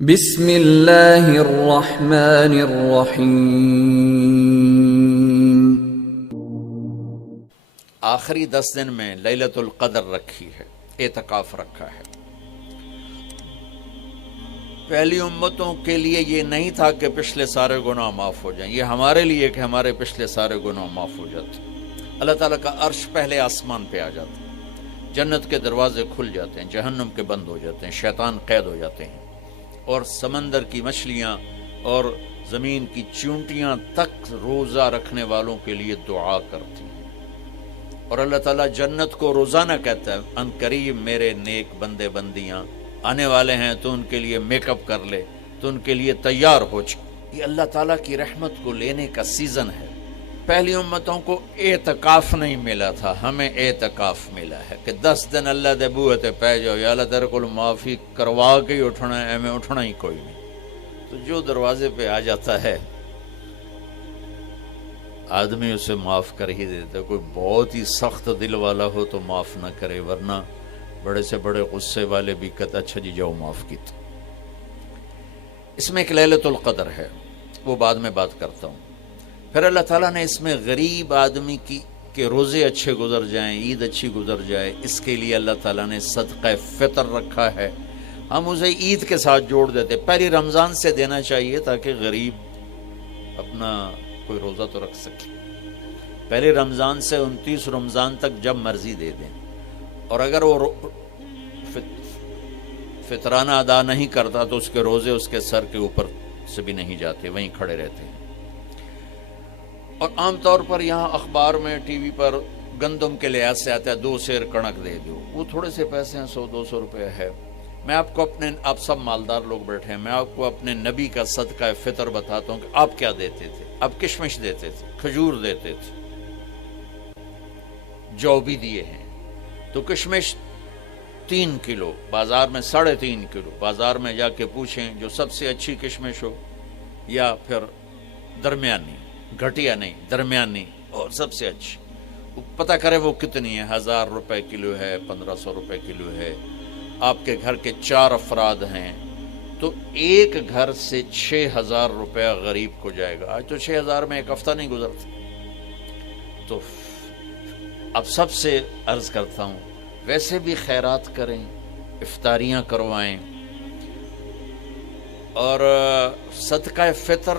بسم اللہ الرحمن الرحیم۔ آخری 10 دن میں لیلۃ القدر رکھی ہے، اعتکاف رکھا ہے۔ پہلی امتوں کے لیے یہ نہیں تھا کہ پچھلے سارے گناہ معاف ہو جائیں، یہ ہمارے لیے کہ ہمارے پچھلے سارے گناہ معاف ہو جاتے۔ اللہ تعالیٰ کا عرش پہلے آسمان پہ آ جاتا ہے، جنت کے دروازے کھل جاتے ہیں، جہنم کے بند ہو جاتے ہیں، شیطان قید ہو جاتے ہیں، اور سمندر کی مچھلیاں اور زمین کی چونٹیاں تک روزہ رکھنے والوں کے لیے دعا کرتی ہیں، اور اللہ تعالیٰ جنت کو روزانہ کہتا ہے ان قریب میرے نیک بندے بندیاں آنے والے ہیں، تو ان کے لیے میک اپ کر لے، تو ان کے لیے تیار ہو جائے۔ یہ اللہ تعالیٰ کی رحمت کو لینے کا سیزن ہے۔ پہلی امتوں کو اعتکاف نہیں ملا تھا، ہمیں اعتکاف ملا ہے کہ 10 دن اللہ دے بوئے تے پہ جاؤ، یا اللہ تیرے کو معافی کروا کے ہی اٹھنا ہے، ہمیں اٹھنا ہی کوئی نہیں۔ تو جو دروازے پہ آ جاتا ہے آدمی اسے معاف کر ہی دیتا ہے۔ کوئی بہت ہی سخت دل والا ہو تو معاف نہ کرے، ورنہ بڑے سے بڑے غصے والے بھی کہتے اچھا جی جاؤ معاف کیتا۔ اس میں ایک لیلۃ القدر ہے، وہ بعد میں بات کرتا ہوں۔ پھر اللہ تعالیٰ نے اس میں غریب آدمی کی کہ روزے اچھے گزر جائیں، عید اچھی گزر جائے، اس کے لیے اللہ تعالیٰ نے صدقہ فطر رکھا ہے۔ ہم اسے عید کے ساتھ جوڑ دیتے، پہلی رمضان سے دینا چاہیے تاکہ غریب اپنا کوئی روزہ تو رکھ سکے۔ پہلے رمضان سے 29 رمضان تک جب مرضی دے دیں، اور اگر وہ فطرانہ ادا نہیں کرتا تو اس کے روزے اس کے سر کے اوپر سے بھی نہیں جاتے، وہیں کھڑے رہتے ہیں۔ اور عام طور پر یہاں اخبار میں ٹی وی پر گندم کے لحاظ سے آتا ہے 2 سیر کنک دے دو، وہ تھوڑے سے پیسے ہیں، 100-200 روپے ہے۔ میں آپ کو آپ سب مالدار لوگ بیٹھے ہیں، میں آپ کو اپنے نبی کا صدقہ فطر بتاتا ہوں کہ آپ کیا دیتے تھے۔ آپ کشمش دیتے تھے، کھجور دیتے تھے، جو بھی دیے ہیں۔ تو کشمش 3 کلو، بازار میں 3.5 کلو، بازار میں جا کے پوچھیں جو سب سے اچھی کشمش ہو، یا پھر درمیانی، گھٹیا نہیں درمیانی اور سب سے اچھی، پتہ کرے وہ کتنی ہے، 1000 روپے کلو ہے، 1500 روپے کلو ہے۔ آپ کے گھر کے 4 افراد ہیں تو ایک گھر سے 6000 روپیہ غریب کو جائے گا۔ آج تو 6000 میں ایک ہفتہ نہیں گزرتا۔ تو اب سب سے عرض کرتا ہوں ویسے بھی خیرات کریں، افطاریاں کروائیں، اور صدقہ فطر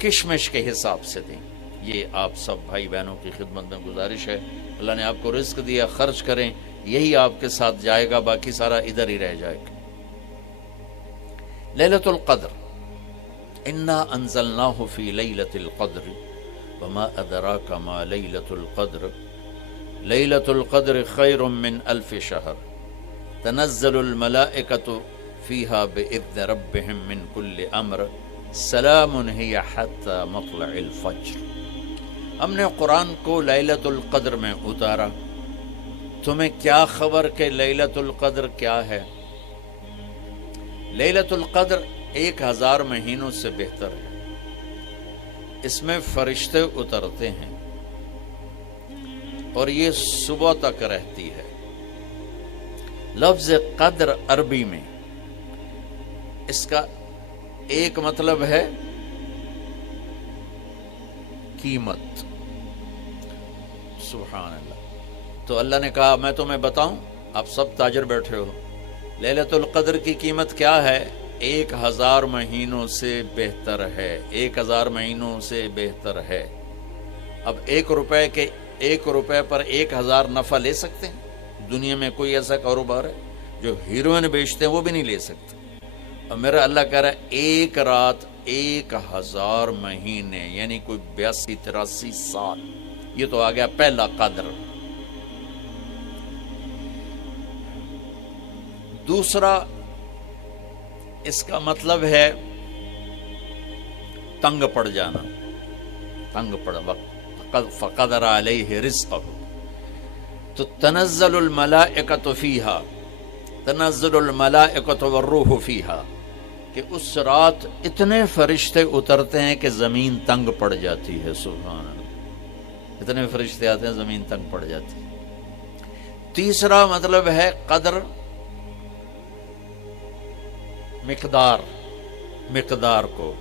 کشمش کے حساب سے دیں۔ یہ آپ سب بھائی بہنوں کی خدمت میں گزارش ہے۔ اللہ نے آپ کو رزق دیا، خرچ کریں، یہی آپ کے ساتھ جائے گا، باقی سارا ادھر ہی رہ جائے گا۔ لیلۃ القدر، انا انزلناہ فی لیلۃ القدر وما ادراک ما لیلۃ القدر لیلۃ القدر خیر من 1000 شہر تنزل الملائکۃ فیہا باذن ربہم من کل امر سلام ہی حتی مطلع الفجر۔ ہم نے قرآن کو لیلۃ القدر میں اتارا، تمہیں کیا خبر کہ لیلۃ القدر کیا ہے؟ لیلۃ القدر 1000 مہینوں سے بہتر ہے۔ اس میں فرشتے اترتے ہیں اور یہ صبح تک رہتی ہے۔ لفظ قدر عربی میں اس کا ایک مطلب ہے قیمت۔ سبحان اللہ۔ تو اللہ نے کہا میں تمہیں بتاؤں، آپ سب تاجر بیٹھے ہو، لیلۃ القدر کی قیمت کیا ہے؟ 1000 مہینوں سے بہتر ہے، 1000 مہینوں سے بہتر ہے۔ اب 1 روپے پر 1000 نفع لے سکتے ہیں؟ دنیا میں کوئی ایسا کاروبار ہے؟ جو ہیروئن بیچتے ہیں وہ بھی نہیں لے سکتے۔ اور میرا اللہ کہہ رہا ہے 1 رات 1000 مہینے، یعنی کوئی 82-83 سال۔ یہ تو آ گیا پہلا قدر۔ دوسرا اس کا مطلب ہے تنگ پڑ جانا، تنگ پڑ وقت فقدر علیہ رزقہ۔ تو تنزل الملائکۃ فیہا، تنزل الملائکۃ والروح فیہا، کہ اس رات اتنے فرشتے اترتے ہیں کہ زمین تنگ پڑ جاتی ہے۔ سبحان اللہ، اتنے فرشتے آتے ہیں زمین تنگ پڑ جاتی ہے۔ تیسرا مطلب ہے قدر مقدار کو،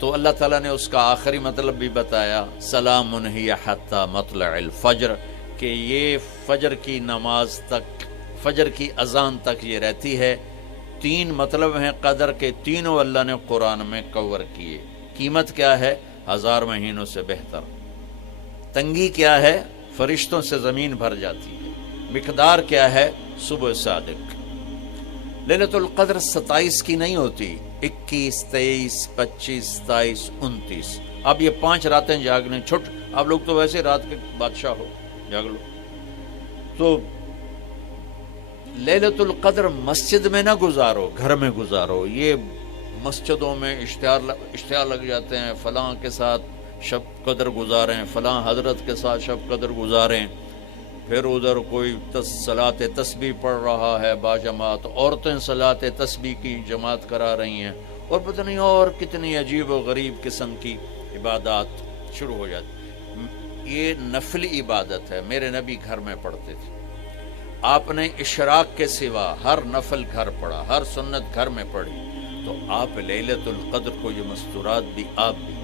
تو اللہ تعالیٰ نے اس کا آخری مطلب بھی بتایا، سلام ہی حتی مطلع الفجر، کہ یہ فجر کی نماز تک، فجر کی اذان تک یہ رہتی ہے۔ 3 مطلب ہیں قدر کے، تینوں اللہ نے قرآن میں کور کیے۔ قیمت کیا ہے؟ 1000 مہینوں سے بہتر۔ تنگی کیا ہے؟ فرشتوں سے زمین بھر جاتی ہے۔ مقدار کیا ہے؟ صبح صادق۔ لیلۃ القدر 27 کی نہیں ہوتی، 21، 23، 25، 27، 29۔ اب یہ 5 راتیں جاگنے چھٹ، آپ لوگ تو ویسے رات کے بادشاہ ہو، جاگ لو۔ تو لیلۃ القدر مسجد میں نہ گزارو، گھر میں گزارو۔ یہ مسجدوں میں اشتہار لگ جاتے ہیں، فلاں کے ساتھ شب قدر گزاریں، فلاں حضرت کے ساتھ شب قدر گزاریں، پھر ادھر کوئی صلاۃ تسبیح پڑھ رہا ہے باجماعت، عورتیں صلاۃ تسبیح کی جماعت کرا رہی ہیں، اور پتہ نہیں اور کتنی عجیب و غریب قسم کی عبادات شروع ہو جاتی۔ یہ نفلی عبادت ہے، میرے نبی گھر میں پڑھتے تھے۔ آپ نے اشراق کے سوا ہر نفل گھر پڑھا، ہر سنت گھر میں پڑھی، تو آپ لیلۃ القدر کو یہ مستورات بھی آپ بھی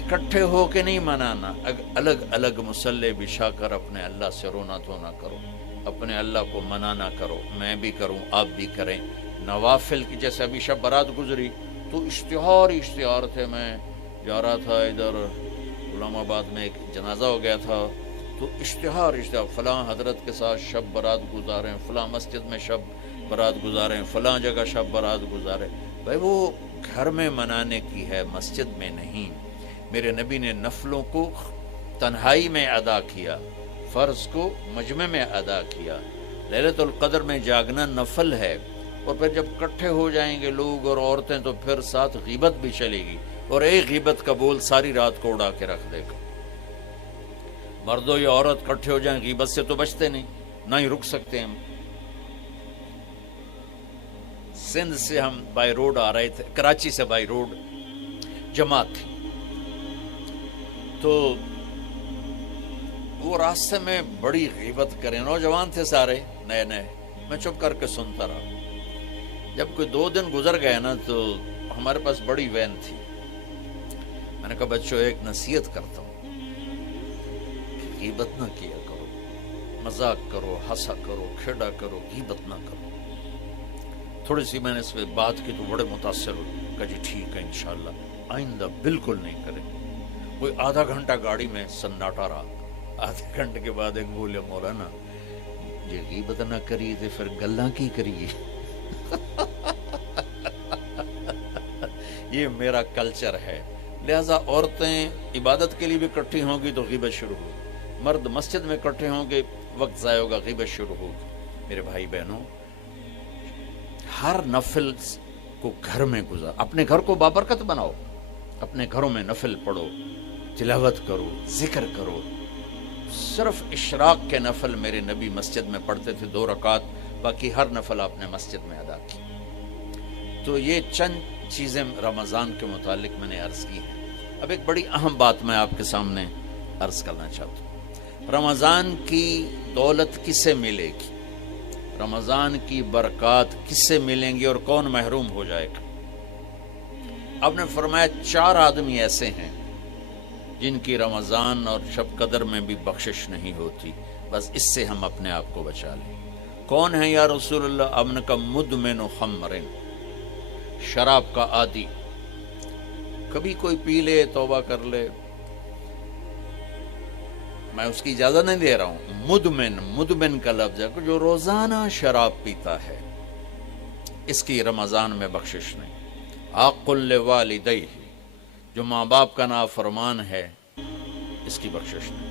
اکٹھے ہو کے نہیں منانا، الگ الگ مصلی بچھا کر اپنے اللہ سے رونا دھونا کرو، اپنے اللہ کو منانا کرو، میں بھی کروں آپ بھی کریں۔ نوافل کی، جیسے ابھی شب برات گزری تو اشتہار تھے، میں جا رہا تھا ادھر غلام آباد میں، ایک جنازہ ہو گیا تھا، تو اشتہار فلاں حضرت کے ساتھ شب برات گزاریں، فلاں مسجد میں شب برات گزاریں، فلاں جگہ شب برات گزاریں۔ بھائی وہ گھر میں منانے کی ہے، مسجد میں نہیں۔ میرے نبی نے نفلوں کو تنہائی میں ادا کیا، فرض کو مجمع میں ادا کیا۔ لیلۃ القدر میں جاگنا نفل ہے، اور پھر جب کٹھے ہو جائیں گے لوگ اور عورتیں تو پھر ساتھ غیبت بھی چلے گی، اور ایک غیبت کا بول ساری رات کو اڑا کے رکھ دے گا۔ مردوں یا عورت کٹھے ہو جائیں، غیبت سے تو بچتے نہیں، نہ ہی رک سکتے ہیں۔ سندھ سے ہم بائی روڈ آ رہے تھے، کراچی سے بائی روڈ جماعت تھی، تو وہ راستے میں بڑی غیبت کریں، نوجوان تھے سارے نئے نئے، میں چپ کر کے سنتا رہا۔ جب کوئی 2 دن گزر گئے نا، تو ہمارے پاس بڑی وین تھی، میں نے کہا بچوں ایک نصیحت کرتا ہوں، غیبت نہ کیا کرو، مذاق کرو، ہنسا کرو، کھیڑا کرو، غیبت نہ کرو۔ تھوڑی سی میں نے اس پہ بات کی تو بڑے متاثر ہوئے، کہا جی ٹھیک ہے انشاءاللہ آئندہ بالکل نہیں کریں۔ کوئی آدھا گھنٹہ گاڑی میں سناٹا رہا، آدھے گھنٹے کے بعد ایک بولے مولانا یہ غیبت نہ کری تو پھر گلاں کی کریے۔ یہ میرا کلچر ہے، لہذا عورتیں عبادت کے لیے بھی اکٹھی ہوں گی تو غیبت شروع ہوگی، مرد مسجد میں اکٹھے ہوں گے وقت ضائع ہوگا، غیبت شروع ہوگی۔ میرے بھائی بہنوں، ہر نفل کو گھر میں گزار، اپنے گھر کو بابرکت بناؤ، اپنے گھروں میں نفل پڑھو، تلاوت کرو، ذکر کرو۔ صرف اشراق کے نفل میرے نبی مسجد میں پڑھتے تھے 2 رکعت، باقی ہر نفل آپ نے مسجد میں ادا کی۔ تو یہ چند چیزیں رمضان کے متعلق میں نے عرض کی ہیں۔ اب ایک بڑی اہم بات میں آپ کے سامنے عرض کرنا چاہتا ہوں، رمضان کی دولت کسے ملے گی، رمضان کی برکات کس سے ملیں گی، اور کون محروم ہو جائے گا؟ آپ نے فرمایا 4 آدمی ایسے ہیں جن کی رمضان اور شب قدر میں بھی بخشش نہیں ہوتی، بس اس سے ہم اپنے آپ کو بچا لیں۔ کون ہے یا رسول اللہ؟ آپ نے کہا مدمن خمر، شراب کا عادی، کبھی کوئی پی لے توبہ کر لے، میں اس کی اجازت نہیں دے رہا ہوں، مدمن کا لفظ ہے جو روزانہ شراب پیتا ہے، اس کی رمضان میں بخشش نہیں۔ عاق لوالدیہ، جو ماں باپ کا نافرمان ہے، اس کی بخشش نہیں۔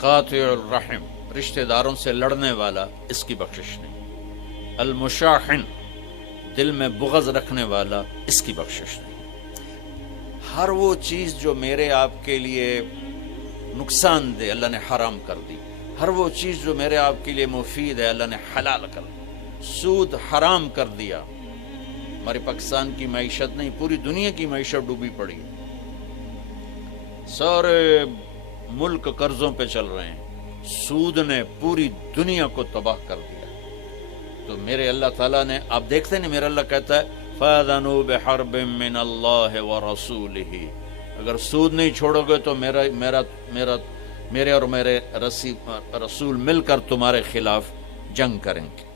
قاطع الرحم، رشتہ داروں سے لڑنے والا، اس کی بخشش نہیں۔ المشاحن، دل میں بغض رکھنے والا، اس کی بخشش نہیں۔ ہر وہ چیز جو میرے آپ کے لیے نقصان دے اللہ نے حرام کر دی، ہر وہ چیز جو میرے آپ کے لیے مفید ہے اللہ نے حلال کر دی۔ سود حرام کر دیا۔ ہماری پاکستان کی معیشت نہیں، پوری دنیا کی معیشت ڈوبی پڑی، سارے ملک قرضوں پہ چل رہے ہیں، سود نے پوری دنیا کو تباہ کر دیا۔ تو میرے اللہ تعالیٰ نے، آپ دیکھتے نہیں، میرا اللہ کہتا ہے فَأَذَنُوا بِحَرْبٍ مِّنَ اللَّهِ وَرَسُولِهِ، اگر سود نہیں چھوڑو گے تو میرے اور میرے رسول مل کر تمہارے خلاف جنگ کریں گے۔